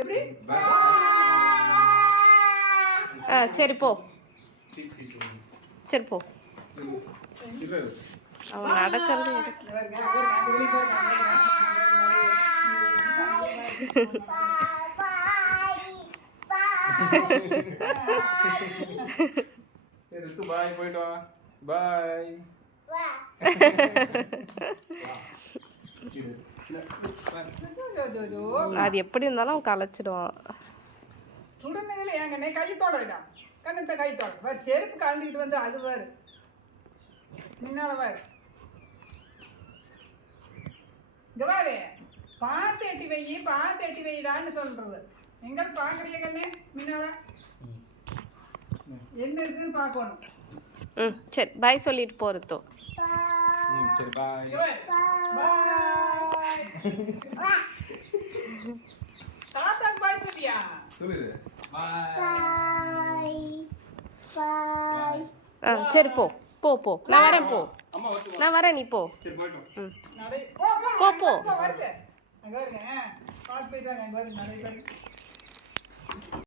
எப்படி? சரி போ, சரி போ. அவன் நடக்கிறது பாய், போயிட்டு வா. பாய். அது எப்படி இருந்தாலும் அவன் கலைச்சிடுவான். சுடுனதுல ஏங்கண்ணே கை தோடா, கண்ணத்தை கை தோட வேறு செருப்பு கலந்துக்கிட்டு வந்து அது வேறு முன்னால வேறு இங்க வேறு பார்த்து எட்டி வைடான்னு சொல்றது. எங்க பார்க்குறிய கண்ணே முன்னால என்ன இருக்குன்னு பார்க்கணும். சரி பாய் சொல்லிட்டு போறதோ. சரி பாய். தாத்தாக்கு பாய் சொல்லியா? சொல்லுது. சரி போ போ போ, நான் வரேன். போ, நான் வரேன், நீ போ. போ போ. வருது அங்கே வருங்க பார்த்து போயிட்டு வாங்க. அங்கே வருங்க நிறைய பேர்.